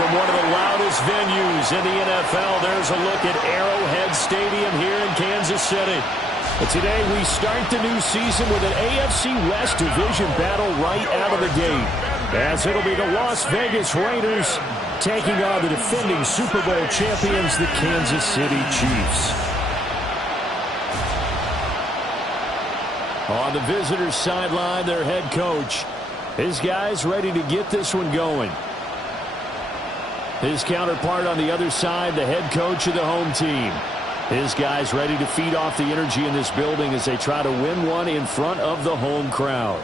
from one of the loudest venues in the NFL. There's a look at Arrowhead Stadium here in Kansas City. But today we start the new season with an AFC West division battle right out of the gate, as it'll be the Las Vegas Raiders taking on the defending Super Bowl champions, the Kansas City Chiefs. On the visitors' sideline, their head coach. His guys ready to get this one going. His counterpart on the other side, the head coach of the home team. His guys ready to feed off the energy in this building as they try to win one in front of the home crowd.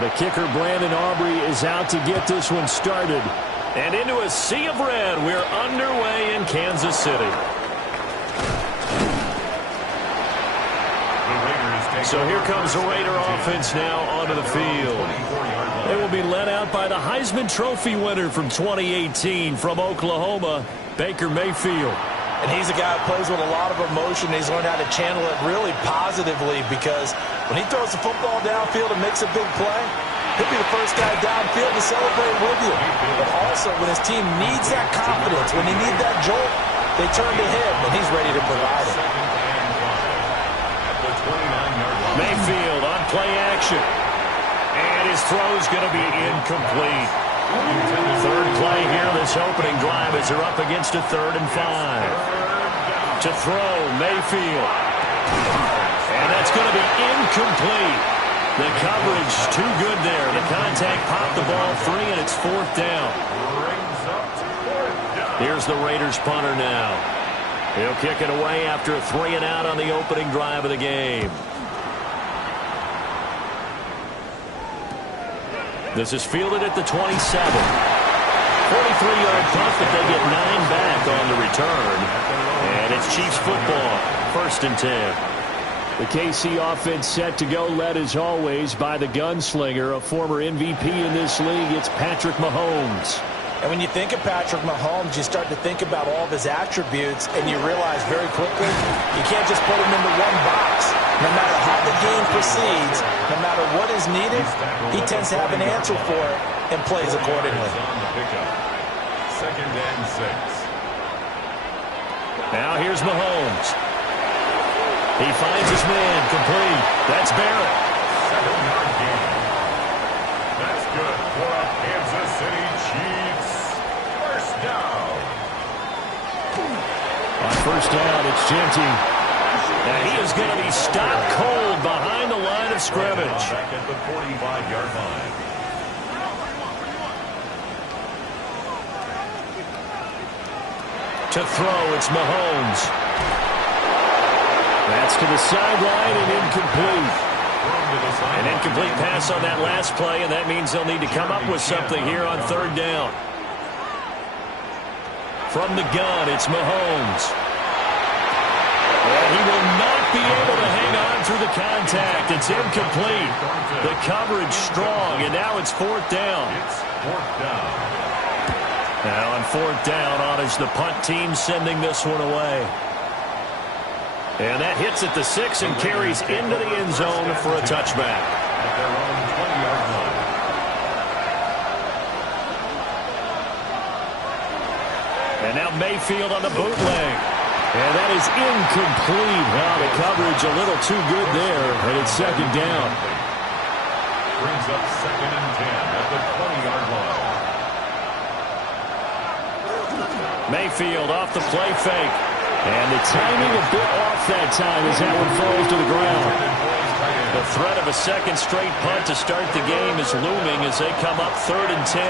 The kicker, Brandon Aubrey, is out to get this one started. And into a sea of red, we're underway in Kansas City. So here comes the Raider offense now onto the field. They will be led out by the Heisman Trophy winner from 2018 from Oklahoma, Baker Mayfield. And he's a guy who plays with a lot of emotion. He's learned how to channel it really positively, because when he throws the football downfield and makes a big play, he'll be the first guy downfield to celebrate with you. But also, when his team needs that confidence, when they need that jolt, they turn to him, and he's ready to provide it. Mayfield on play action. And his throw's going to be incomplete. Third play here, this opening drive, as they're up against a 3rd and 5. To throw, Mayfield. And that's going to be incomplete. The coverage too good there. The contact popped the ball free, and it's 4th down. Here's the Raiders punter now. He'll kick it away after a 3 and out on the opening drive of the game. This is fielded at the 27. 43-yard punt, but they get 9 back on the return. And it's Chiefs football, 1st and 10. The KC offense set to go, led as always by the gunslinger, a former MVP in this league. It's Patrick Mahomes. And when you think of Patrick Mahomes, you start to think about all of his attributes, and you realize very quickly you can't just put him into one box. No matter how the game proceeds, no matter what is needed, he tends to have an answer for it and plays accordingly. 2nd and 6. Now here's Mahomes. He finds his man, complete. That's Barrett. 7-yard gain. That's good for a Kansas City Chiefs. 1st down. On 1st down, it's Genty. And he is going to be stopped cold behind the line of scrimmage. Back at the 45-yard line. To throw, it's Mahomes. That's to the sideline and incomplete. An incomplete pass on that last play, and that means they'll need to come up with something here on 3rd down. From the gun, it's Mahomes. And he will not be able to hang on through the contact. It's incomplete. The coverage strong, and now it's 4th down. It's 4th down. Now on 4th down, on is the punt team sending this one away. And that hits at the 6 and carries into the end zone for a touchback. At their own 20-yard line. And now Mayfield on the bootleg. And that is incomplete. Wow, the coverage a little too good there. And it's 2nd down. Brings up 2nd and 10 at the 20-yard line. Mayfield off the play fake. And the timing a bit off that time as that one falls to the ground. The threat of a 2nd straight punt to start the game is looming as they come up 3rd and 10.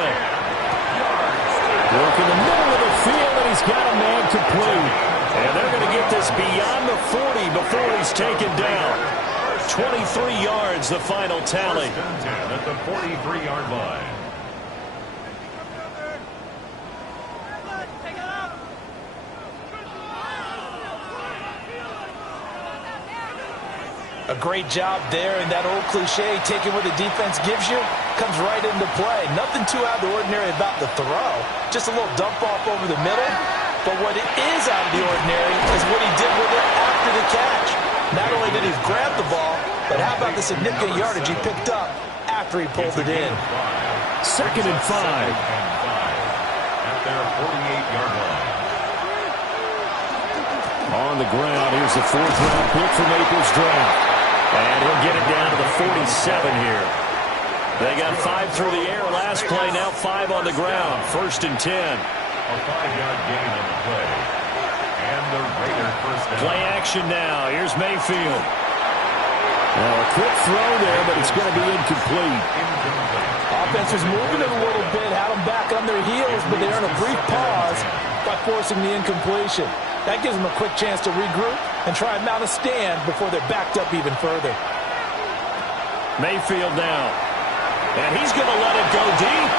Work in the middle of the field, and he's got a man complete. And they're going to get this beyond the 40 before he's taken down. 23 yards, the final tally. 1st and 10 at the 43-yard line. A great job there, and that old cliche, taking what the defense gives you, comes right into play. Nothing too out of the ordinary about the throw. Just a little dump off over the middle. But what is out of the ordinary is what he did with it after the catch. Not only did he grab the ball, but how about the significant yardage he picked up after he pulled it in. 2nd and 5. At their 48-yard line. On the ground, here's the 4th-round pick from April's draft. And he'll get it down to the 47 here. They got 5 through the air last play, now 5 on the ground. 1st and 10. A 5-yard gain on the play. And the Raiders first down. Play action now. Here's Mayfield. Now a quick throw there, but it's going to be incomplete. Offense was moving it a little bit, had them back on their heels, but they earned a brief pause by forcing the incompletion. That gives them a quick chance to regroup and try and mount a stand before they're backed up even further. Mayfield now. And he's going to let it go deep.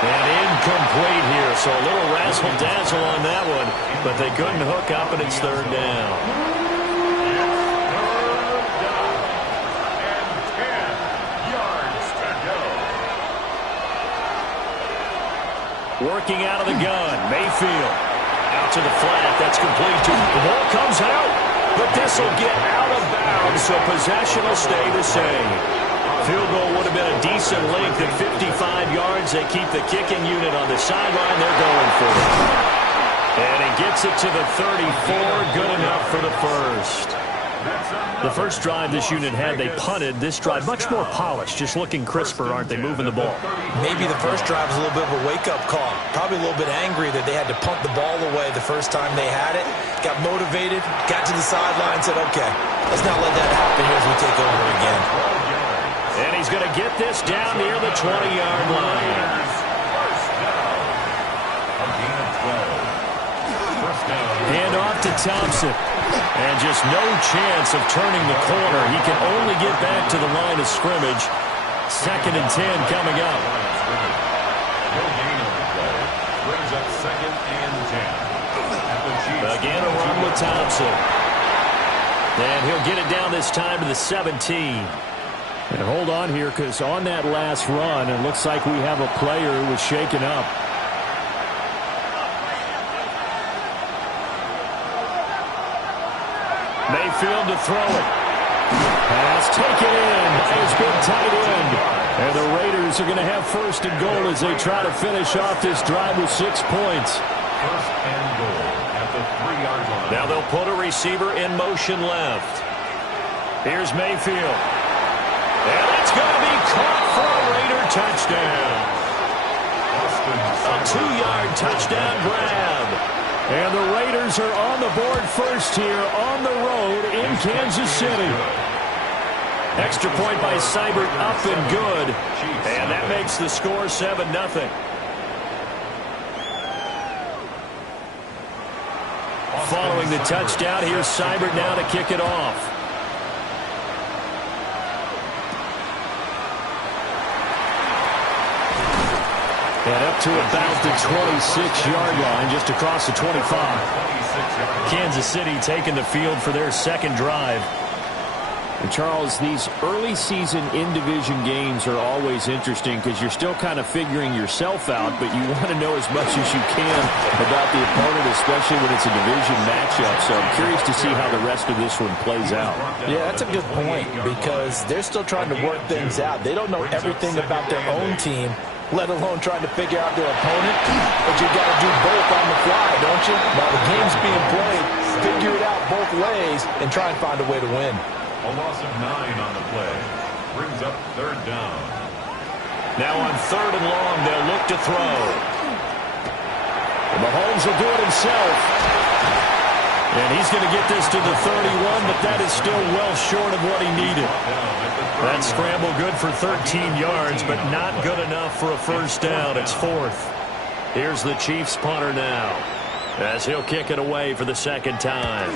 And incomplete here. So a little razzle-dazzle on that one. But they couldn't hook up, and it's 3rd down. Working out of the gun. Mayfield. Out to the flat. That's complete. The ball comes out. But this will get out of bounds, so possession will stay the same. Field goal would have been a decent length at 55 yards. They keep the kicking unit on the sideline. They're going for it. And he gets it to the 34. Good enough for the first. The first drive this unit had, they punted. This drive, much more polished, just looking crisper, aren't they, moving the ball? Maybe the first drive was a little bit of a wake-up call. Probably a little bit angry that they had to punt the ball away the first time they had it. Got motivated, got to the sideline, said, okay, let's not let that happen here as we take over again. And he's going to get this down near the 20-yard line. Hand off to Thompson. And just no chance of turning the corner. He can only get back to the line of scrimmage. 2nd and 10 coming up. No gain on the play. Brings up 2nd and 10. Again a run with Thompson. And he'll get it down this time to the 17. And hold on here, because on that last run, it looks like we have a player who was shaken up. Mayfield to throw it. Pass taken in by his big tight end. And the Raiders are going to have 1st and goal as they try to finish off this drive with 6 points. 1st and goal at the 3-yard line. Now they'll put a receiver in motion left. Here's Mayfield. And it's going to be caught for a Raider touchdown. A 2-yard touchdown grab. And the Raiders are on the board first here on the road in Kansas City. Extra point by Seibert, up and good. And that makes the score 7-0. Following the touchdown, here's Seibert now to kick it off. And up to about the 26-yard line, just across the 25. Kansas City taking the field for their 2nd drive. And Charles, these early season in-division games are always interesting because you're still kind of figuring yourself out, but you want to know as much as you can about the opponent, especially when it's a division matchup. So I'm curious to see how the rest of this one plays out. Yeah, that's a good point because they're still trying to work things out. They don't know everything about their own team, let alone trying to figure out their opponent. But you got to do both on the fly, don't you? While the game's being played, figure it out both ways and try and find a way to win. A loss of 9 on the play. Brings up 3rd down. Now on 3rd and long, they'll look to throw. And Mahomes will do it himself. And he's going to get this to the 31, but that is still well short of what he needed. That scramble good for 13 yards, but not good enough for a 1st down. It's 4th. Here's the Chiefs punter now, as he'll kick it away for the 2nd time.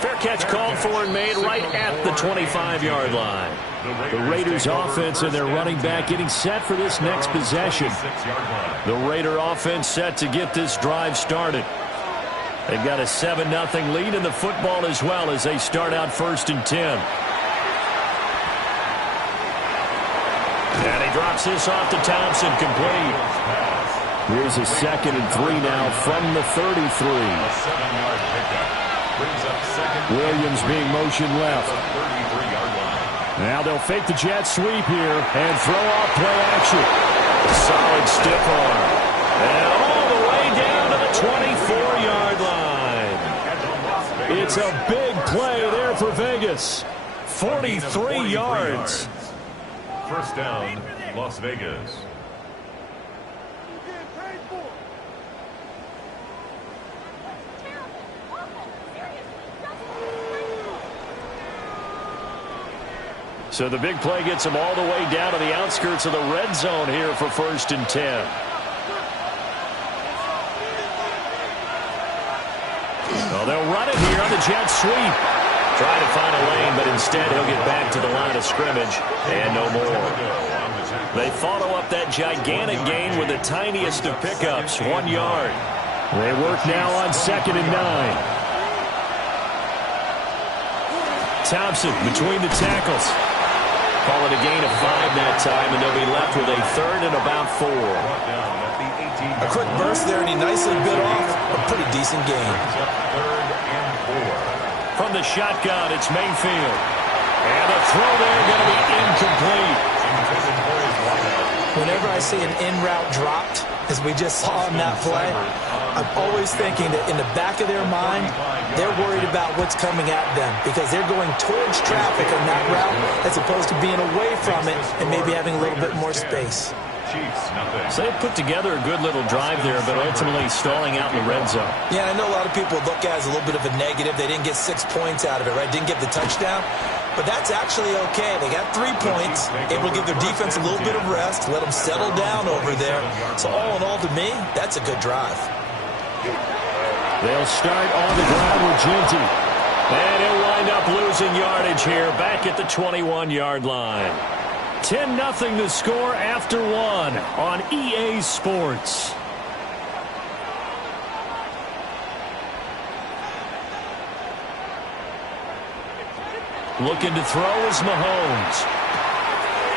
Fair catch called for and made right at the 25-yard line. The Raiders offense and their running back getting set for this next possession. The Raider offense set to get this drive started. They've got a 7-0 lead in the football as well as they start out 1st and 10. And he drops this off to Thompson, complete. Here's a 2nd and 3 now from the 33. A 7-yard pickup. Brings up second. Williams being motion left. 33-yard line. Now they'll fake the jet sweep here and throw off play action. A solid stiff arm. And all the way down to the 24-yard line. It's a big play there for Vegas. 43 yards. First down, Las Vegas. So the big play gets them all the way down to the outskirts of the red zone here for 1st and 10. Well, they'll run it here on the jet sweep. Try to find a lane, but instead he'll get back to the line of scrimmage and no more. They follow up that gigantic gain with the tiniest of pickups, 1 yard. They work now on 2nd and 9. Thompson between the tackles. Call it a gain of 5 that time, and they'll be left with a 3rd and about 4. A quick burst there, and he nicely bit off a pretty decent gain. From the shotgun, it's Mayfield. And the throw there going to be incomplete. Whenever I see an in-route dropped, as we just saw in that play, I'm always thinking that in the back of their mind, they're worried about what's coming at them because they're going towards traffic on that route as opposed to being away from it and maybe having a little bit more space. So they put together a good little drive there, but ultimately stalling out in the red zone. Yeah, I know a lot of people look at it as a little bit of a negative. They didn't get 6 points out of it, right? Didn't get the touchdown. But that's actually okay. They got 3 points, able to give their defense a little bit of rest, let them settle down over there. So all in all, to me, that's a good drive. They'll start on the ground with Ginty. And he'll wind up losing yardage here back at the 21-yard line. 10-0 to score after 1 on EA Sports. Looking to throw is Mahomes.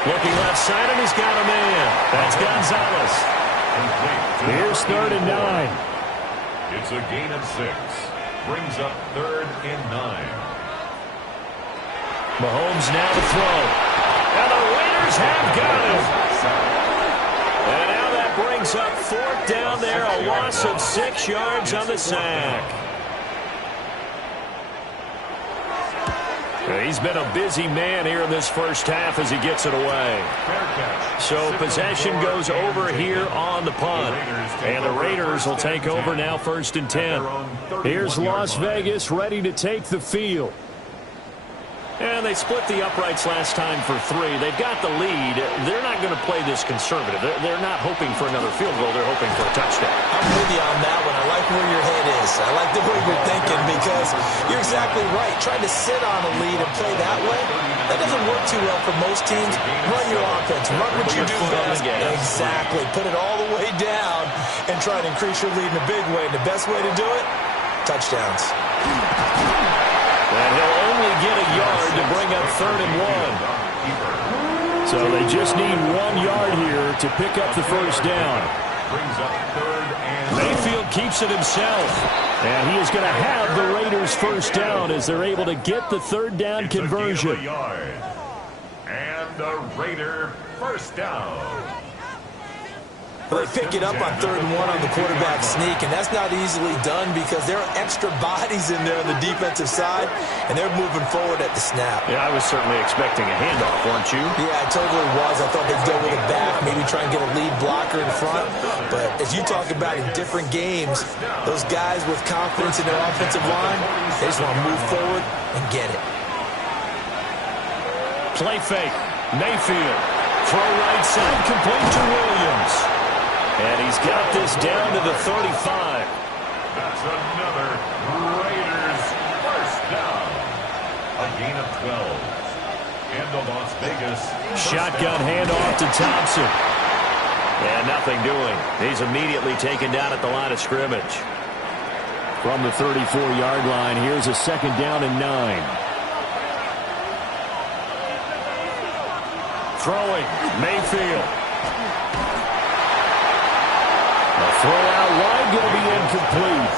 Looking left side, and he's got a man. That's Gonzalez. Here's 3rd and 9. It's a gain of 6. Brings up 3rd and 9. Mahomes now to throw. And the Raiders have got him. And now that brings up 4th down there. A loss of 6 yards on the sack. He's been a busy man here in this first half as he gets it away. So possession goes over here on the punt. And the Raiders will take over now 1st and 10. Here's Las Vegas ready to take the field. And they split the uprights last time for 3. They've got the lead. They're not going to play this conservative. They're not hoping for another field goal. They're hoping for a touchdown. I'm with you on that one. I like where your head is. I like the way you're thinking because you're exactly right. Trying to sit on a lead and play that way, that doesn't work too well for most teams. Run your offense. Run what you do best. Exactly. Put it all the way down and try to increase your lead in a big way. And the best way to do it, touchdowns. And he'll only get a yard to bring up 3rd and 1. So they just need 1 yard here to pick up the first down. Mayfield keeps it himself. And he is going to have the Raiders first down as they're able to get the 3rd down conversion. And the Raider first down. They pick it up on 3rd and 1 on the quarterback sneak, and that's not easily done because there are extra bodies in there on the defensive side, and they're moving forward at the snap. Yeah, I was certainly expecting a handoff, weren't you? Yeah, I totally was. I thought they'd go with it back, maybe try and get a lead blocker in front. But as you talk about in different games, those guys with confidence in their offensive line, they just want to move forward and get it. Play fake. Mayfield. Throw right side, complete to Williams. And he's got this down to the 35. That's another Raiders first down. A gain of 12. And the Las Vegas shotgun handoff to Thompson. And nothing doing. He's immediately taken down at the line of scrimmage. From the 34-yard line, here's a second down and 9. Throwing, Mayfield. The throw out wide going to be incomplete.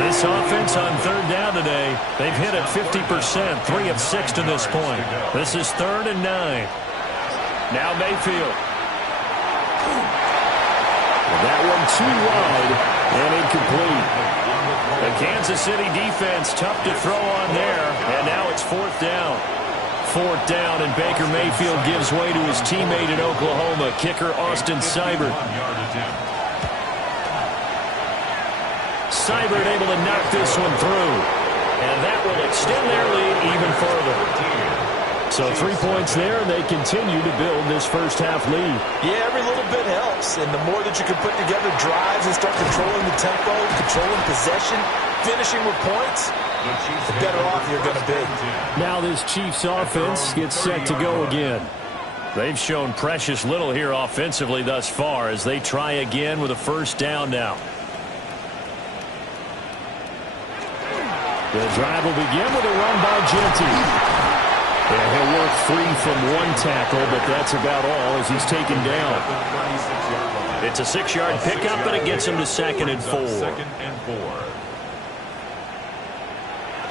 This offense on third down today, they've hit it 50%, 3 of 6 to this point. This is 3rd and 9. Now Mayfield. That one too wide and incomplete. The Kansas City defense tough to throw on there, and now it's 4th down. 4th down, and Baker Mayfield gives way to his teammate in Oklahoma, kicker Austin Seibert. Seibert able to knock this one through, and that will extend their lead even further. So 3 points there, and they continue to build this first half lead. Yeah, every little bit helps, and the more that you can put together drives and start controlling the tempo, controlling possession, finishing with points, the better off you're going to be. Now this Chiefs offense gets set to go again. They've shown precious little here offensively thus far as they try again with a first down now. The drive will begin with a run by Genty. And he'll work free from one tackle, but that's about all as he's taken down. It's a 6-yard pickup, but it gets him to 2nd and 4.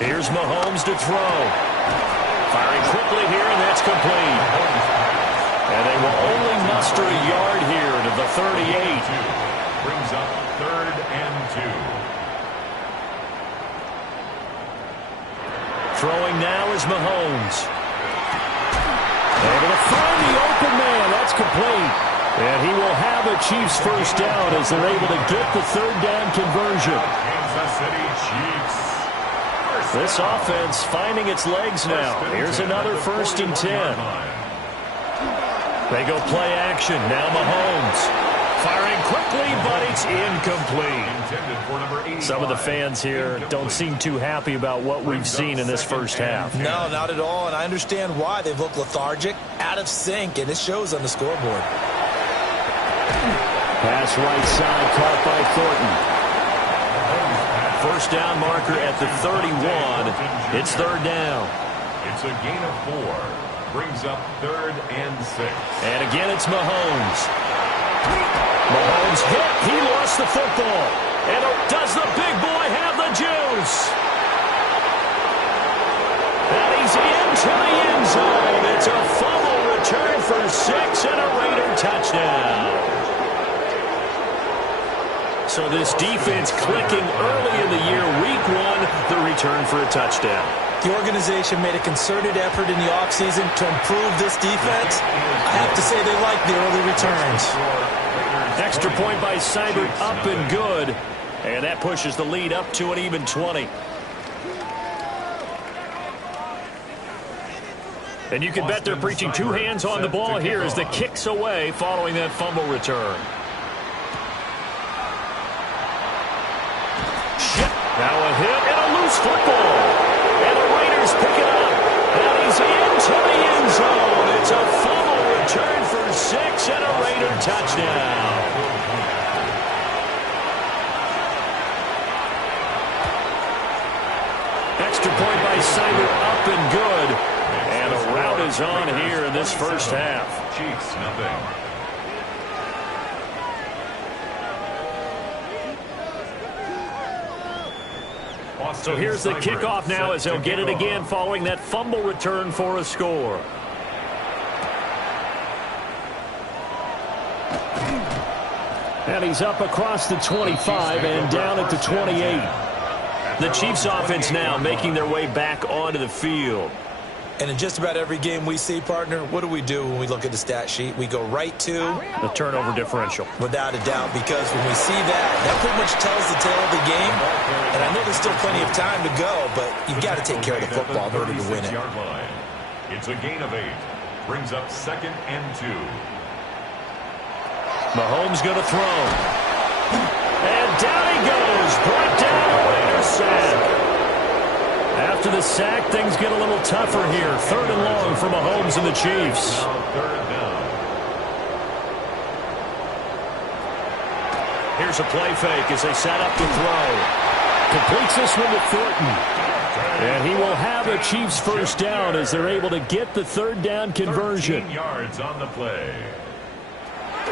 Here's Mahomes to throw. Firing quickly here, and that's complete. And they will only muster a yard here to the 38. Brings up 3rd and 2. Throwing now is Mahomes. Able to find the open man. That's complete. And he will have a Chiefs first down as they're able to get the 3rd down conversion. Kansas City Chiefs. This offense finding its legs now. Here's another 1st and 10. They go play action. Now Mahomes. Firing quickly, but it's incomplete. Some of the fans here don't seem too happy about what we've seen in this first half. No, not at all, and I understand why. They've looked lethargic, out of sync, and it shows on the scoreboard. Pass right side, caught by Thornton. First down marker at the 31. It's 3rd down. It's a gain of 4. Brings up 3rd and 6. And again, it's Mahomes. Mahomes hit. He lost the football. And does the big boy have the juice? And he's into the end zone. It's a fumble return for 6 and a Raider touchdown. So this defense clicking early in the year. Week 1, the return for a touchdown. The organization made a concerted effort in the offseason to improve this defense. I have to say they like the early returns. Extra point by Seibert, up and good. And that pushes the lead up to an even 20. And you can bet they're preaching 2 hands on the ball here as the kick's away following that fumble return. Now a hit and a loose football. And the Raiders pick it up. And he's into the end zone. It's a fumble return for 6 and a Raider touchdown. Extra point by Seibert, up and good. And a rout is on here in this first half. Chiefs, nothing. So here's the kickoff now as they'll get it again following that fumble return for a score. And he's up across the 25 and down at the 28. The Chiefs offense now making their way back onto the field. And in just about every game we see, partner, what do we do when we look at the stat sheet? We go right to the turnover differential. Without a doubt, because when we see that pretty much tells the tale of the game. And I know there's still plenty of time to go, but you've got to take care of the football in order to win it. It's a gain of 8. Brings up 2nd and 2. Mahomes going to throw. And down he goes. Brought down the Raiders sack. After the sack, things get a little tougher here. 3rd and long for Mahomes and the Chiefs. 3rd down. Here's a play fake as they set up to throw. Completes this one to Thornton. And he will have a Chiefs first down as they're able to get the third down conversion. 13 yards on the play.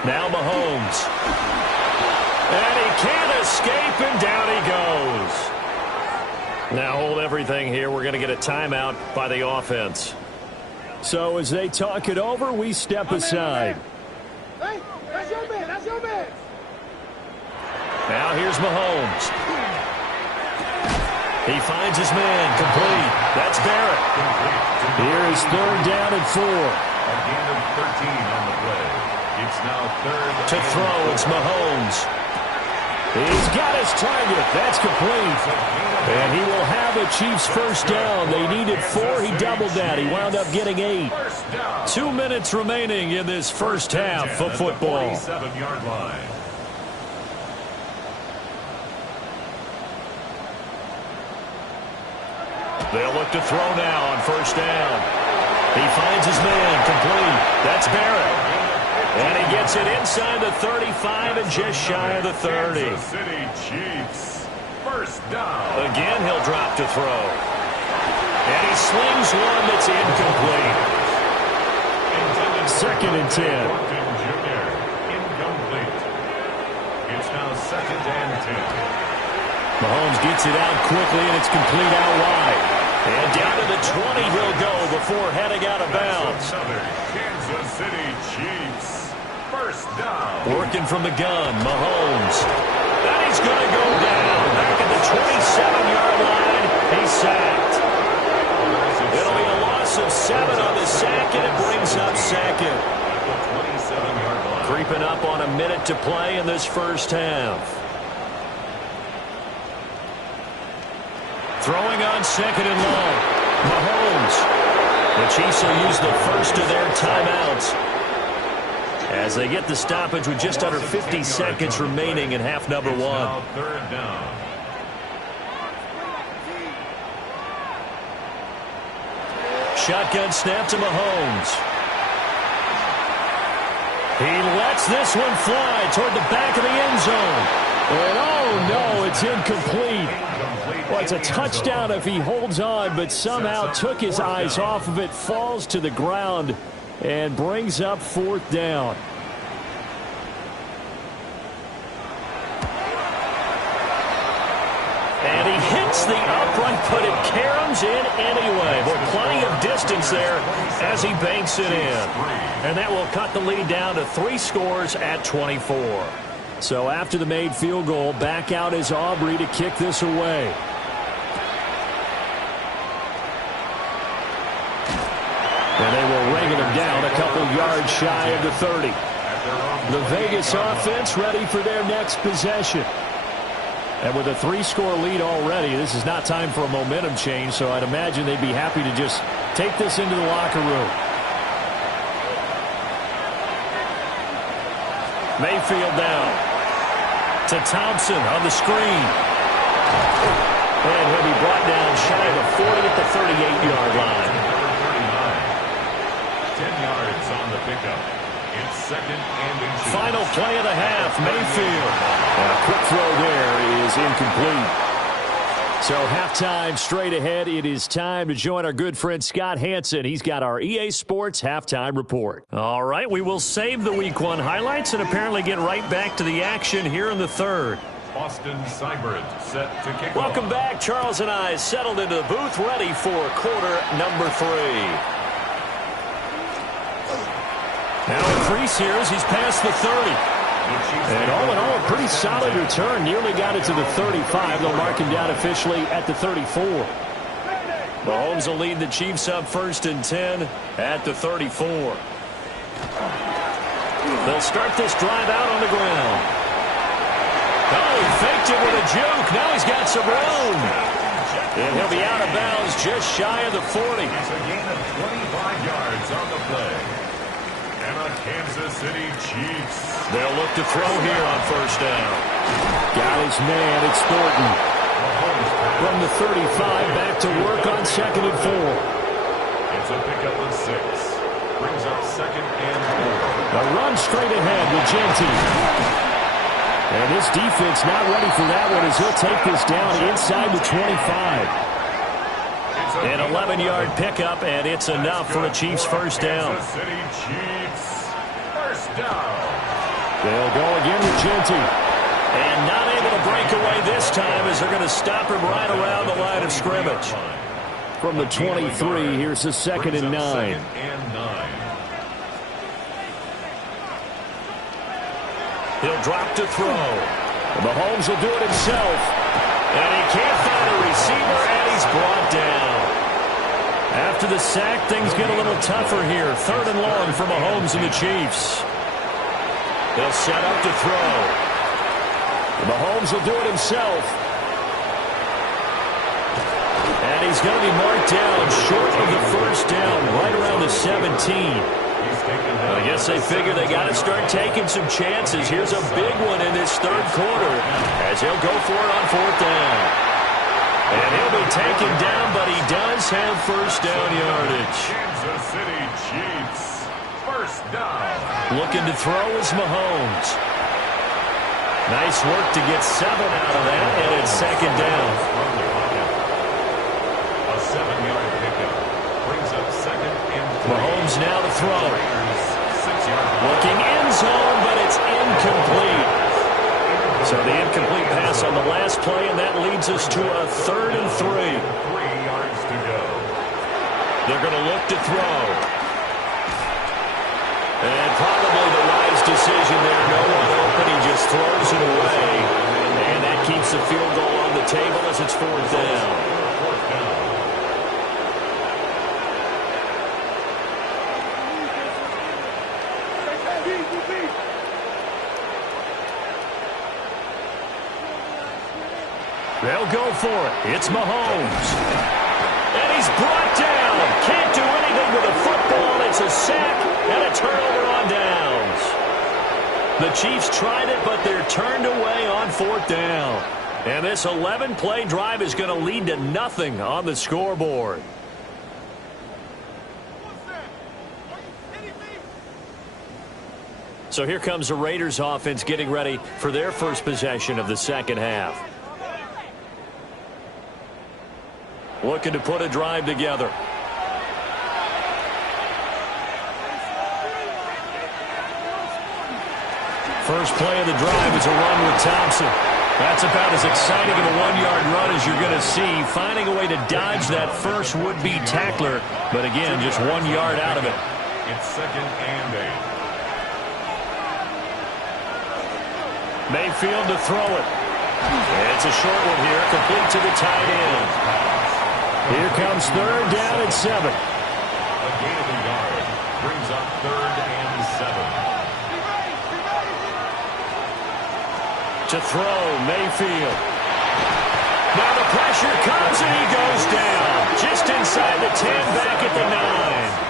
Now Mahomes. And he can't escape, and down he goes. Now hold everything here. We're going to get a timeout by the offense. So as they talk it over, we step aside. Hey, that's your man. That's your man. Now here's Mahomes. He finds his man. Complete. That's Barrett. Here is third down and 4. A gain of 13 on the play. It's now third. To throw, it's Mahomes. He's got his target. That's complete. And he will have a Chiefs first down. They needed 4. He doubled that. He wound up getting 8. 2 minutes remaining in this first half of football. 47-yard line. They'll look to throw now on first down. He finds his man. Complete. That's Barrett. And he gets it inside the 35 and just shy of the 30. Kansas City Chiefs. First down. Again, he'll drop to throw. And he slings one that's incomplete. Second and 10. Thornton Jr. Incomplete. It's now second and 10. Mahomes gets it out quickly, and it's complete out wide. And down to the 20 he'll go before heading out of bounds. Another Kansas City Chiefs. First down. Working from the gun, Mahomes. And he's going to go down. Back at the 27-yard line, he's sacked. It'll be a loss of 7 on the sack, and it brings up second. At the 27-yard line. Creeping up on a minute to play in this first half. Throwing on second and long. Mahomes. The Chiefs will use the first of their timeouts as they get the stoppage with just under 50 seconds remaining in half number 1. Now third down. Shotgun snap to Mahomes. He lets this one fly toward the back of the end zone. And oh no, it's incomplete. Well, it's a touchdown if he holds on, but somehow took his eyes off of it, falls to the ground, and brings up fourth down. And he hits the upright, but it caroms in anyway. But plenty of distance there as he banks it in. And that will cut the lead down to 3 scores at 24. So after the made field goal, back out is Aubrey to kick this away. And they will ring him down a couple yards shy of the 30. The Vegas offense ready for their next possession. And with a 3-score lead already, this is not time for a momentum change, so I'd imagine they'd be happy to just take this into the locker room. Mayfield down to Thompson on the screen. And he'll be brought down shy of the 40 at the 38-yard line. 10 yards on the pickup. It's second and inches. Final play of the half, Mayfield. And a quick throw there is incomplete. So halftime straight ahead. It is time to join our good friend Scott Hanson. He's got our EA Sports halftime report. All right, we will save the Week 1 highlights and apparently get right back to the action here in the third. Austin Seibert set to kick Welcome off. back. Charles and I settled into the booth ready for quarter number 3. Now increase here as he's past the 30. And all in all, a pretty solid return. Nearly got it to the 35. They'll mark him down officially at the 34. Mahomes will lead the Chiefs up first and 10 at the 34. They'll start this drive out on the ground. Oh, he faked it with a juke. Now he's got some room. And he'll be out of bounds just shy of the 40. It's a gain of 25 yards on the play. And a Kansas City Chiefs. They'll look to throw here on first down. Got his man. It's Thornton. From the 35 back to work on second and 4. It's a pickup of 6. Brings up second and 4. A run straight ahead with Genty. And this defense not ready for that one as he'll take this down inside the 25. An 11-yard pickup, and it's enough for a Chiefs first down. They'll go again with Genty. And not able to break away this time as they're going to stop him right around the line of scrimmage. From the 23, here's the 2nd and 9. He'll drop to throw. Mahomes will do it himself. And he can't find a receiver, and he's brought down. After the sack, things get a little tougher here. 3rd and long for Mahomes and the Chiefs. He'll set up to throw. Mahomes will do it himself. And he's going to be marked down short of the first down, right around the 17. I guess they figure they got to start taking some chances. Here's a big one in this 3rd quarter as he'll go for it on 4th down. And he'll be taken down, but he does have first down yardage. Kansas City Chiefs, first down. Looking to throw is Mahomes. Nice work to get 7 out of that, and it's 2nd down. A 7-yard pickup brings up 2nd and 3. Mahomes now to throw. Looking end zone, but it's incomplete. So the incomplete pass on the last play, and that leads us to a 3rd and 3. 3 yards to go. They're going to look to throw. And probably the wise decision there. No one open. He just throws it away. And that keeps the field goal on the table as it's 4th down. They'll go for it. It's Mahomes. And he's brought down. Can't do anything with a football. It's a sack and a turnover on downs. The Chiefs tried it, but they're turned away on 4th down. And this 11-play drive is going to lead to nothing on the scoreboard. So here comes the Raiders offense getting ready for their first possession of the 2nd half. Looking to put a drive together. First play of the drive is a run with Thompson. That's about as exciting of a 1-yard run as you're going to see. Finding a way to dodge that first would-be tackler. But again, just 1 yard out of it. It's 2nd and 8. Mayfield to throw it. It's a short one here, complete to the tight end. Here comes 3rd down and 7. A gain of a yard brings up 3rd and 7. To throw, Mayfield. Now the pressure comes and he goes down. Just inside the 10, back at the 9.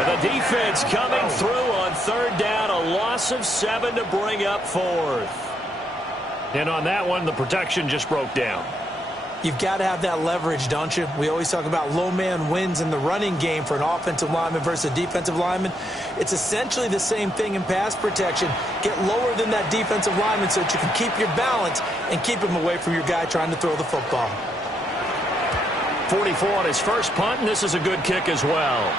And the defense coming through on 3rd down. A loss of 7 to bring up 4th. And on that one, the protection just broke down. You've got to have that leverage, don't you? We always talk about low man wins in the running game for an offensive lineman versus a defensive lineman. It's essentially the same thing in pass protection. Get lower than that defensive lineman so that you can keep your balance and keep him away from your guy trying to throw the football. 44 on his first punt, and this is a good kick as well.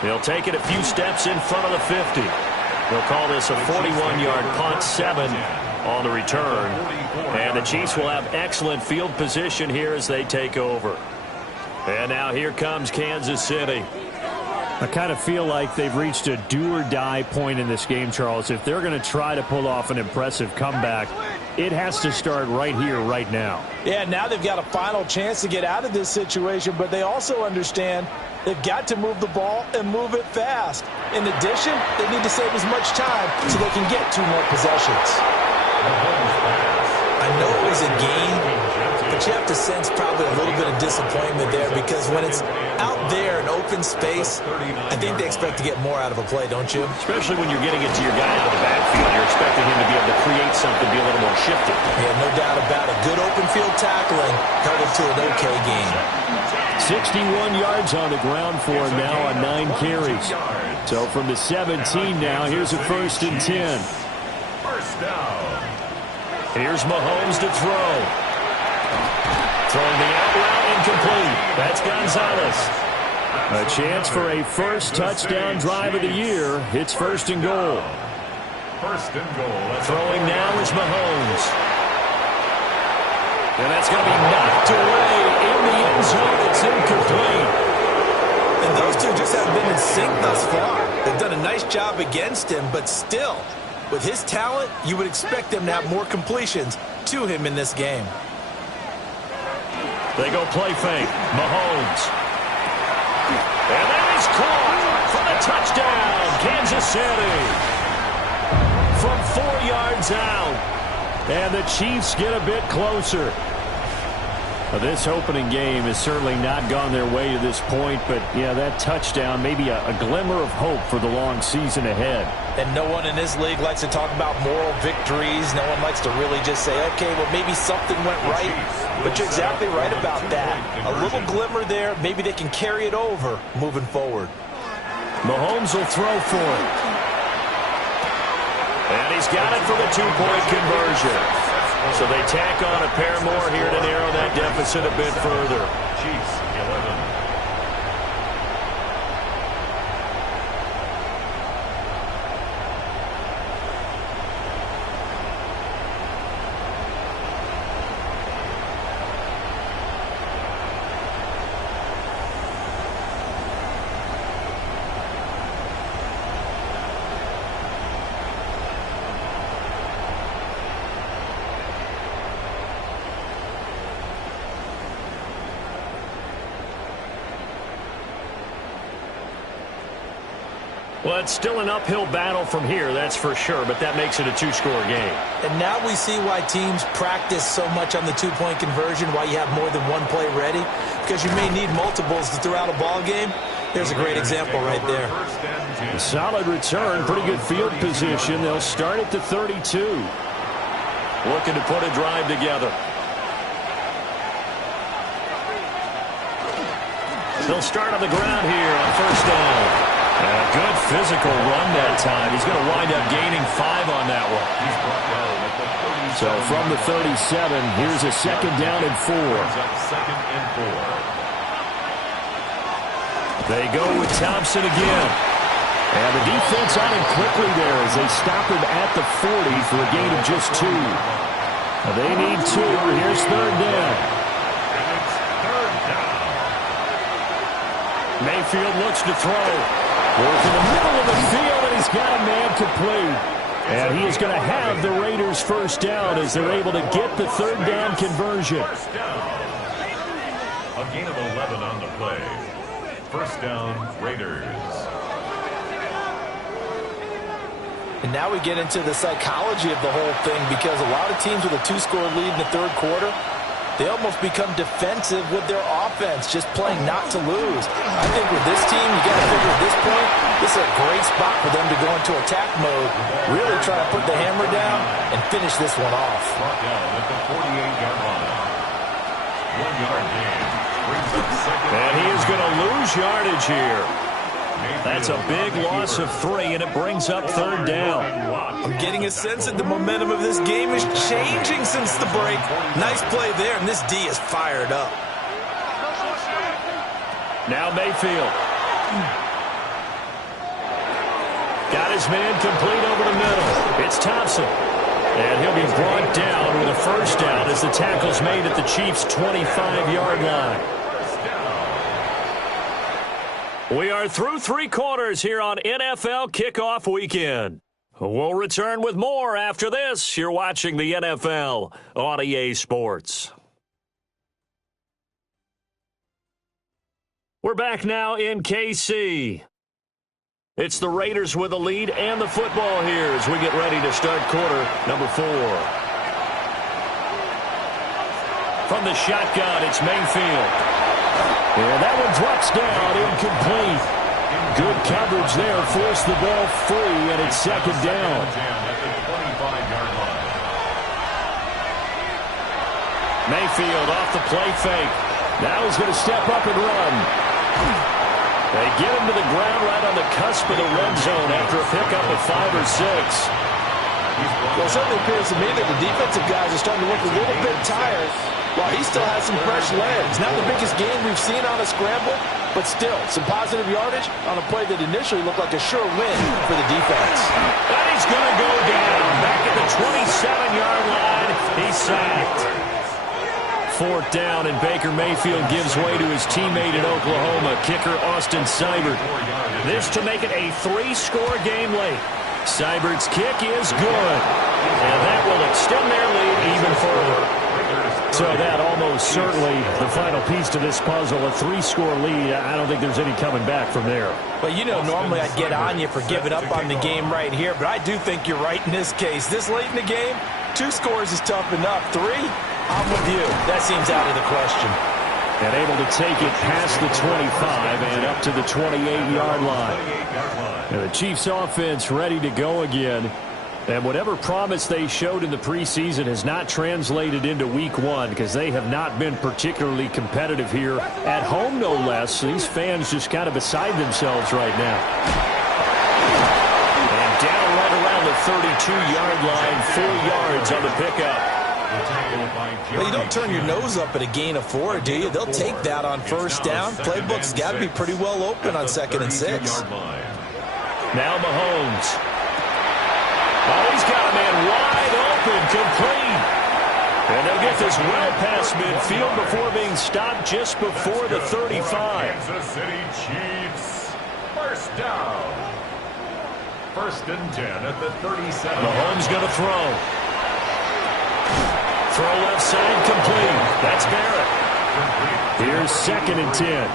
He'll take it a few steps in front of the 50. They'll call this a 41-yard punt, 7 on the return. And the Chiefs will have excellent field position here as they take over. And now here comes Kansas City. I kind of feel like they've reached a do-or-die point in this game, Charles. If they're going to try to pull off an impressive comeback, it has to start right here, right now. Yeah, now they've got a final chance to get out of this situation, but they also understand they've got to move the ball and move it fast. In addition, they need to save as much time so they can get 2 more possessions. I know it was a game, but you have to sense probably a little bit of disappointment there because when it's out there in open space, I think they expect to get more out of a play, don't you? Especially when you're getting it to your guy out of the backfield. You're expecting him to be able to create something, be a little more shifty. Yeah, no doubt about it. Good open field tackling held it to an okay game. 61 yards on the ground for him now on 9 carries. So from the 17 now, here's a 1st and 10. First down. Here's Mahomes to throw. Throwing the out route, incomplete. That's Gonzalez. A chance for a first touchdown drive of the year. It's first and goal. First and goal. Throwing now is Mahomes. And that's going to be knocked away in the end zone. It's incomplete. And those two just haven't been in sync thus far. They've done a nice job against him, but still, with his talent, you would expect them to have more completions to him in this game. They go play fake. Mahomes. And that is caught for the touchdown, Kansas City. From 4 yards out. And the Chiefs get a bit closer. Well, this opening game has certainly not gone their way to this point, but, yeah, that touchdown, maybe a glimmer of hope for the long season ahead. And no one in this league likes to talk about moral victories. No one likes to really just say, okay, well, maybe something went right. But you're exactly right about that. A little glimmer there. Maybe they can carry it over moving forward. Mahomes will throw for it. And he's got it for the two-point conversion. So they tack on a pair more here to narrow that deficit a bit further. Chiefs 11. Well, it's still an uphill battle from here, that's for sure, but that makes it a two-score game. And now we see why teams practice so much on the two-point conversion, why you have more than one play ready, because you may need multiples to throw out a ball game. There's a great example right there. A solid return, pretty good field position. They'll start at the 32. Looking to put a drive together. They'll start on the ground here on first down. A good physical run that time. He's going to wind up gaining 5 on that one. So from the 37, here's a second down and 4. Second and 4. They go with Thompson again. And the defense on him quickly there as they stop him at the 40 for a gain of just 2. They need 2. Here's third down. Mayfield looks to throw. Goes in the middle of the field, and he's got a man complete. And he is going to have the Raiders first down as they're able to get the third down conversion. First down. A gain of 11 on the play. First down, Raiders. And now we get into the psychology of the whole thing, because a lot of teams with a 2-score lead in the third quarter, they almost become defensive with their offense, just playing not to lose. I think with this team, you got to figure at this point, this is a great spot for them to go into attack mode, really try to put the hammer down and finish this one off. Brought down at the 48-yard line. 1 yard gain. Brings up second. And he is going to lose yardage here. That's a big loss of 3, and it brings up third down. I'm getting a sense that the momentum of this game is changing since the break. Nice play there, and this D is fired up. Now Mayfield. Got his man complete over the middle. It's Thompson. And he'll be brought down with a first down as the tackle's made at the Chiefs' 25-yard line. We are through 3 quarters here on NFL Kickoff Weekend. We'll return with more after this. You're watching the NFL on EA Sports. We're back now in KC. It's the Raiders with the lead and the football here as we get ready to start quarter number 4. From the shotgun, it's Mayfield. And that one drops down, incomplete. Good coverage there, forced the ball free, and it's second down. Mayfield off the play fake. Now he's going to step up and run. They get him to the ground right on the cusp of the red zone after a pickup of 5 or 6. Well, it certainly appears to me that the defensive guys are starting to look a little bit tired while he still has some fresh legs. Not the biggest game we've seen on a scramble, but still, some positive yardage on a play that initially looked like a sure win for the defense. And he's going to go down. Back at the 27-yard line, he's sacked. Fourth down, and Baker Mayfield gives way to his teammate in Oklahoma, kicker Austin Seibert. This to make it a 3-score game late. Seibert's kick is good, and that will extend their lead even further. So that almost certainly the final piece to this puzzle, a 3-score lead. I don't think there's any coming back from there. But, you know, normally I'd get on you for giving up on the game right here, but I do think you're right in this case. This late in the game, 2 scores is tough enough. 3, I'm with you. That seems out of the question. And able to take it past the 25 and up to the 28-yard line. And the Chiefs offense ready to go again. And whatever promise they showed in the preseason has not translated into week 1 because they have not been particularly competitive here at home, no less. These fans just kind of beside themselves right now. And down right around the 32-yard line, 4 yards on the pickup. Well, you don't turn your nose up at a gain of 4, do you? They'll take that on first down. Playbook's got to be pretty well open on 2nd and 6. Now Mahomes. Oh, he's got a man wide open, complete. And they'll get this well past midfield before being stopped just before the 35. Kansas City Chiefs. First down. 1st and 10 at the 37. Mahomes going to throw. Throw left side, complete. That's Barrett. Here's 2nd and 10.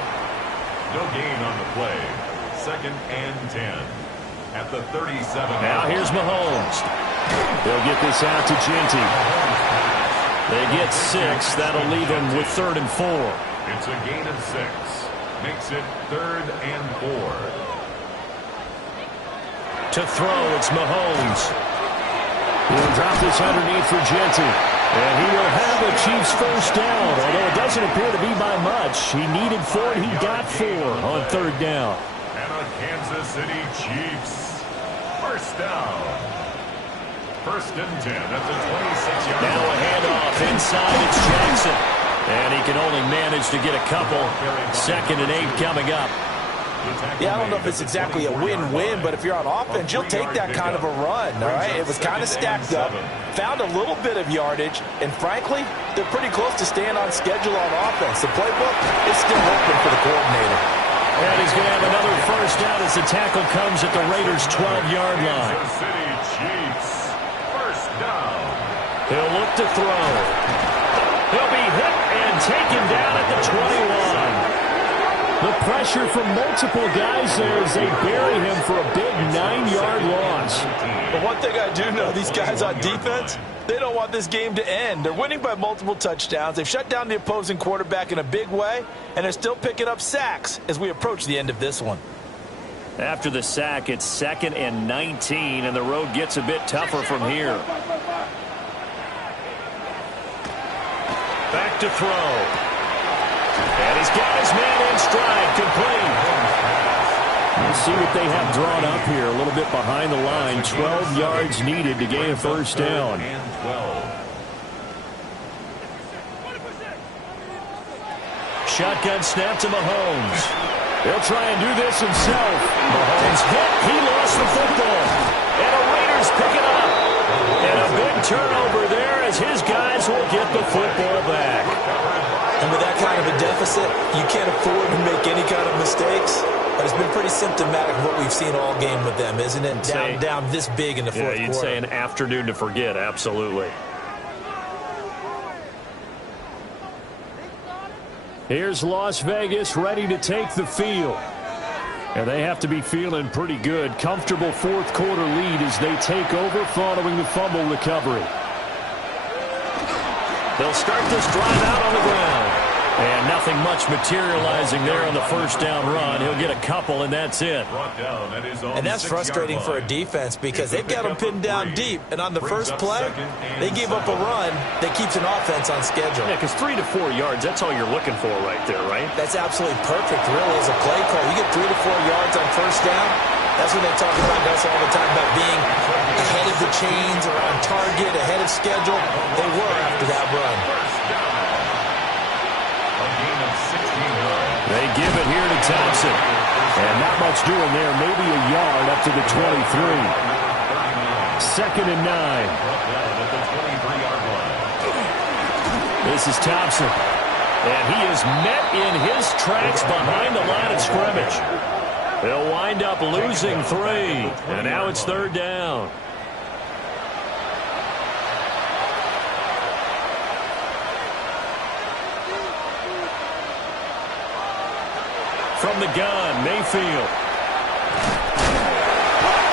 No gain on the play. 2nd and 10. At the 37. Now here's Mahomes. They'll get this out to Genty. They get 6. That'll leave them with 3rd and 4. It's a gain of 6. Makes it 3rd and 4. To throw, it's Mahomes. He'll drop this underneath for Genty. And he will have the Chiefs first down, although it doesn't appear to be by much. He needed 4, and he got 4 on 3rd down. And a Kansas City Chiefs. First down. 1st and 10 at the 26-yard line. Now a handoff inside. It's Jackson. And he can only manage to get a couple. 2nd and 8 coming up. Yeah, I don't know if it's exactly a win-win, but if you're on offense, you'll take that kind of a run, all right? It was kind of stacked up, found a little bit of yardage, and frankly, they're pretty close to staying on schedule on offense. The playbook is still open for the coordinator. And he's going to have another first down as the tackle comes at the Raiders' 12-yard line. Kansas City Chiefs. First down. He'll look to throw. He'll be hit and taken down at the 21. The pressure from multiple guys there as they bury him for a big 9-yard loss. But one thing I do know, these guys on defense, they don't want this game to end. They're winning by multiple touchdowns. They've shut down the opposing quarterback in a big way, and they're still picking up sacks as we approach the end of this one. After the sack, it's 2nd and 19, and the road gets a bit tougher from here. Back to throw. And he's got his man in stride, complete. Let's see what they have drawn up here. A little bit behind the line. 12 yards needed to gain a first down. Shotgun snap to Mahomes. He'll try and do this himself. Mahomes hit. He lost the football. And the Raiders pick it up. And a big turnover there as his guys will get the football back. And with that kind of a deficit, you can't afford to make any kind of mistakes. But it's been pretty symptomatic of what we've seen all game with them, isn't it? Down this big in the fourth quarter. Yeah, you'd say an afternoon to forget, absolutely. Here's Las Vegas ready to take the field. And they have to be feeling pretty good. Comfortable fourth quarter lead as they take over following the fumble recovery. They'll start this drive out on the ground. And nothing much materializing there on the first down run. He'll get a couple, and that's it. And that's frustrating for a defense because they've got them pinned down deep. And on the first play, they gave up a run that keeps an offense on schedule. Yeah, because 3 to 4 yards, that's all you're looking for right there, right? That's absolutely perfect, really, as a play call. You get 3 to 4 yards on first down, That's what they talk about Gus all the time, about being ahead of the chains or on target, ahead of schedule. They were after that run. They give it here to Thompson. And not much doing there. Maybe a yard up to the 23. 2nd and 9. This is Thompson. And he is met in his tracks behind the line of scrimmage. They'll wind up losing 3. And now it's 3rd down. From the gun, Mayfield.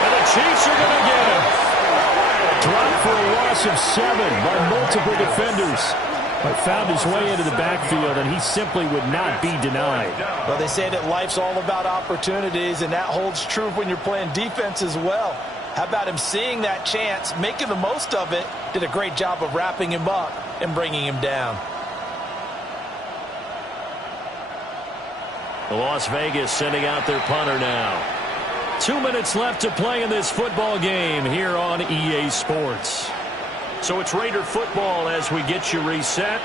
And the Chiefs are going to get him. Dropped for a loss of 7 by multiple defenders. But found his way into the backfield, and he simply would not be denied. Well, they say that life's all about opportunities, and that holds true when you're playing defense as well. How about him seeing that chance, making the most of it, did a great job of wrapping him up and bringing him down. Las Vegas sending out their punter now. 2 minutes left to play in this football game here on EA Sports. So it's Raider football as we get you reset.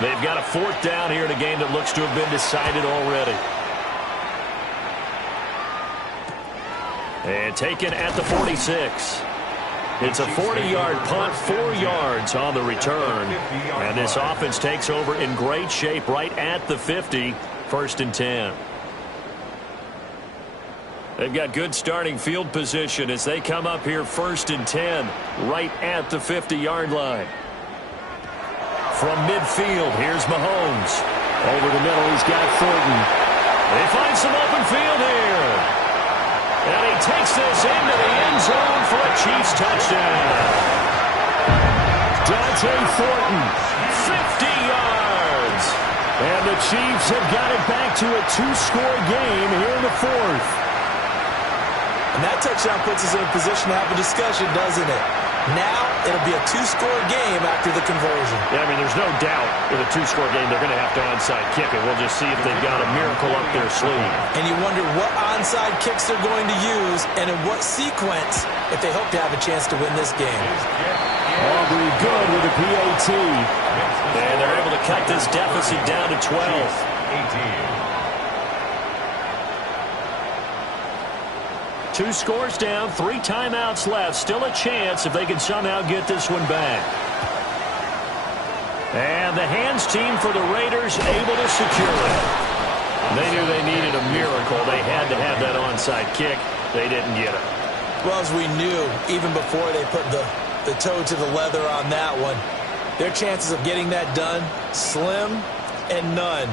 They've got a 4th down here in a game that looks to have been decided already. And taken at the 46. It's a 40-yard punt, 4 yards on the return. And this offense takes over in great shape right at the 50, 1st and 10. They've got good starting field position as they come up here 1st and 10, right at the 50-yard line. From midfield, here's Mahomes. Over the middle, he's got Thornton. They find some open field here. And he takes this into the end zone for a Chiefs touchdown. Dante Thornton, 50 yards. And the Chiefs have got it back to a 2-score game here in the 4th. And that touchdown puts us in a position to have a discussion, doesn't it? Now it'll be a 2-score game after the conversion. Yeah, I mean, there's no doubt in a 2-score game they're going to have to onside kick it. We'll just see if they've got a miracle up their sleeve. And you wonder what onside kicks they're going to use and in what sequence if they hope to have a chance to win this game. Aubrey good with a PAT. And they're able to cut this deficit down to 12. 18. 2 scores down, 3 timeouts left. Still a chance if they can somehow get this one back. And the hands team for the Raiders able to secure it. They knew they needed a miracle. They had to have that onside kick. They didn't get it. Well, as we knew, even before they put the toe to the leather on that one, their chances of getting that done, slim and none.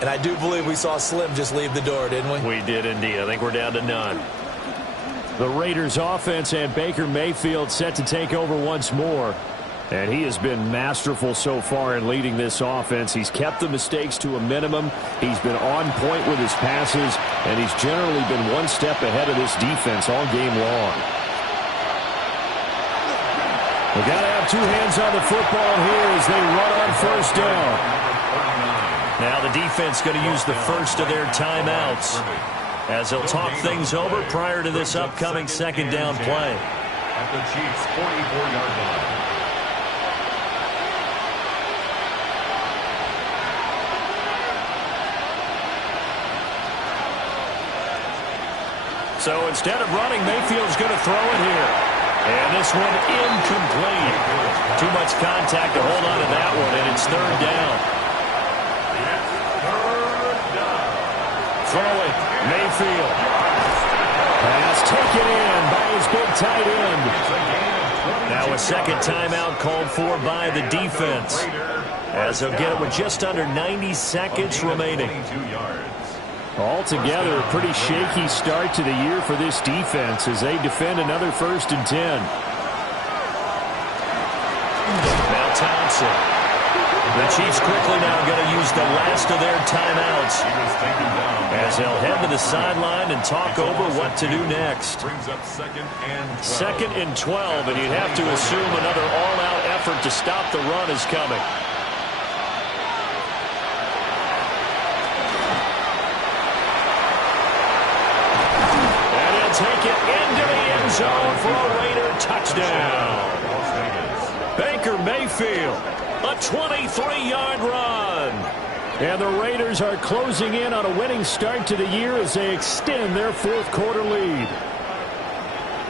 And I do believe we saw Slim just leave the door, didn't we? We did indeed. I think we're down to none. The Raiders offense and Baker Mayfield set to take over once more. And he has been masterful so far in leading this offense. He's kept the mistakes to a minimum. He's been on point with his passes. And he's generally been one step ahead of this defense all game long. We've got to have 2 hands on the football here as they run on 1st down. Now the defense going to use the first of their timeouts as they'll talk things over prior to this upcoming 2nd down play. At the Chiefs' 44-yard line. So instead of running, Mayfield's going to throw it here. And this one incomplete. Too much contact to hold on to that one, and it's 3rd down. Throwing, Mayfield. Pass taken in by his big tight end. Now a 2nd timeout called for by the defense, as they'll get it with just under 90 seconds remaining. Altogether, a pretty shaky start to the year for this defense as they defend another 1st and 10. Now Thompson. The Chiefs quickly now going to use the last of their timeouts as they'll head to the sideline and talk over what to do next. 2nd and 12, and you'd have to assume another all-out effort to stop the run is coming. zone for a Raider touchdown. Baker Mayfield, a 23-yard run. And the Raiders are closing in on a winning start to the year as they extend their fourth quarter lead.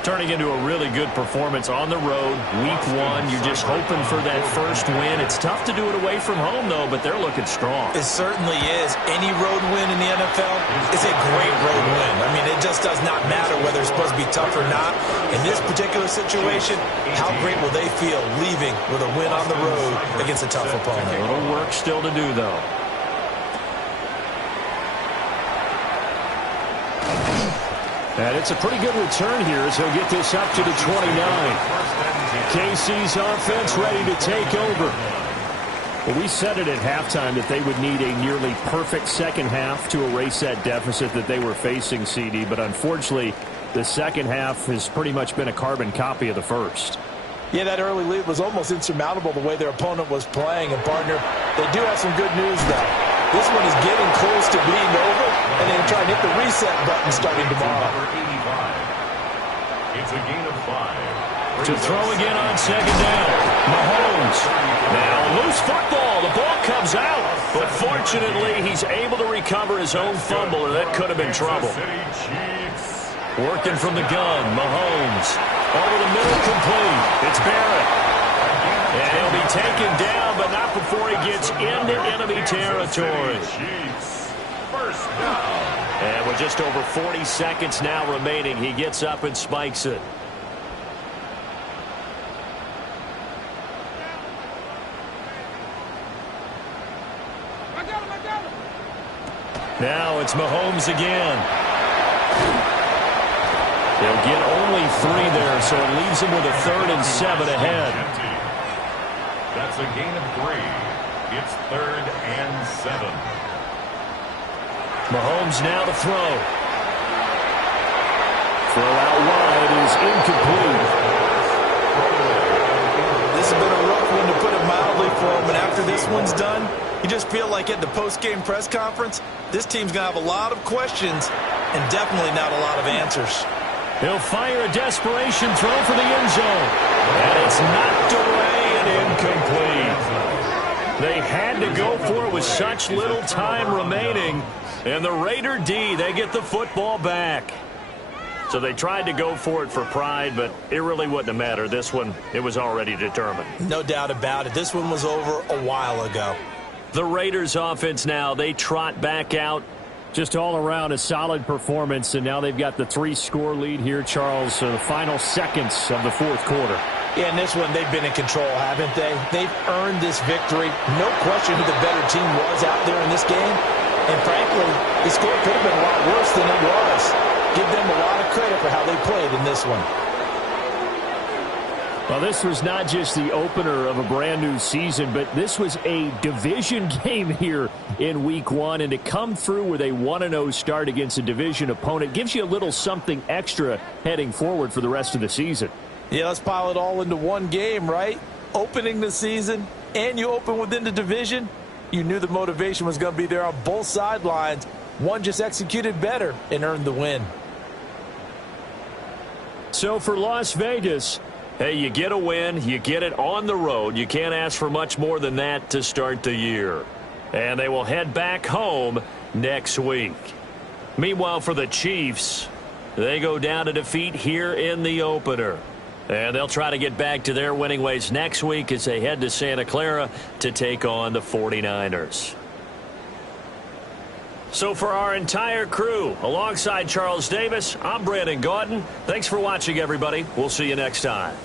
Turning into a really good performance on the road. Week 1, you're just hoping for that first win. It's tough to do it away from home, though, but they're looking strong. It certainly is. Any road win in the NFL is a great road win. I mean, it just does not matter whether it's supposed to be tough or not. In this particular situation, how great will they feel leaving with a win on the road against a tough opponent? A little work still to do, though. And it's a pretty good return here as he'll get this up to the 29. KC's offense ready to take over. Well, we said it at halftime that they would need a nearly perfect second half to erase that deficit that they were facing, CD. But unfortunately, the second half has pretty much been a carbon copy of the first. Yeah, that early lead was almost insurmountable the way their opponent was playing. And, partner, they do have some good news, though. This one is getting close to being over, and they're trying to hit the reset button starting tomorrow. It's a gain of 5. To throw again on second down. Mahomes. Now, loose football. The ball comes out. But fortunately, he's able to recover his own fumble, or that could have been trouble. Working from the gun. Mahomes. Over the middle, complete. It's Barrett. And he'll be taken down, but not before he gets into enemy territory. First down. And with just over 40 seconds now remaining, he gets up and spikes it. Now it's Mahomes again. They'll get only 3 there, so it leaves him with a 3rd and 7 ahead. That's a gain of 3. It's 3rd and 7. Mahomes now to throw. Throw out wide is incomplete. This has been a rough one, to put it mildly, for him. And after this one's done, you just feel like at the post-game press conference, this team's going to have a lot of questions and definitely not a lot of answers. He'll fire a desperation throw for the end zone. And it's knocked away and incomplete. They had to go for it with such little time remaining. And the Raider D, they get the football back. So they tried to go for it for pride, but it really wouldn't have mattered. This one, it was already determined. No doubt about it. This one was over a while ago. The Raiders offense now, they trot back out. Just all around a solid performance, and now they've got the 3-score lead here, Charles. So the final seconds of the fourth quarter. Yeah, in this one, they've been in control, haven't they? They've earned this victory. No question who the better team was out there in this game. And frankly, the score could have been a lot worse than it was. Give them a lot of credit for how they played in this one. Well, this was not just the opener of a brand new season, but this was a division game here in week 1. And to come through with a 1-0 start against a division opponent gives you a little something extra heading forward for the rest of the season. Yeah, let's pile it all into one game, right? Opening the season, and you open within the division. You knew the motivation was going to be there on both sidelines. One just executed better and earned the win. So for Las Vegas, hey, you get a win, you get it on the road. You can't ask for much more than that to start the year. And they will head back home next week. Meanwhile, for the Chiefs, they go down to defeat here in the opener. And they'll try to get back to their winning ways next week as they head to Santa Clara to take on the 49ers. So for our entire crew, alongside Charles Davis, I'm Brandon Gaudin. Thanks for watching, everybody. We'll see you next time.